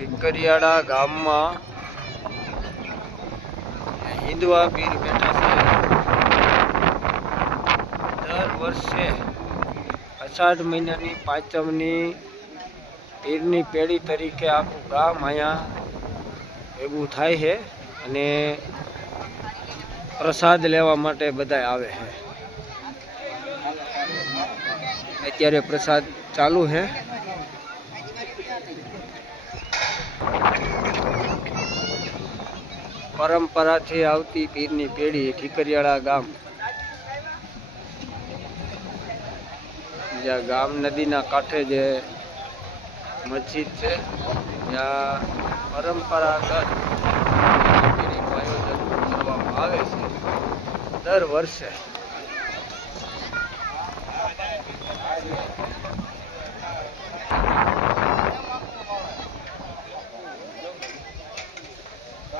ઠીકરિયાળા ગામમાં હિન્દવા પીર બેઠા છે. દર વર્ષે અષાઢ મહિનાની પાંચમની પીરની પેઢી તરીકે આખું ગામ અહીંયા ભેગું થાય છે અને પ્રસાદ લેવા માટે બધા આવે છે. અત્યારે પ્રસાદ ચાલુ છે. પરંપરાથી આવતી પીરની પેઢી ઠીકરિયાળા ગામ. જ્યાં ગામ નદીના કાંઠે જે મસ્જિદ છે જ્યાં પરંપરાગત આયોજન કરવામાં આવે છે દર વર્ષે.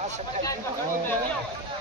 哦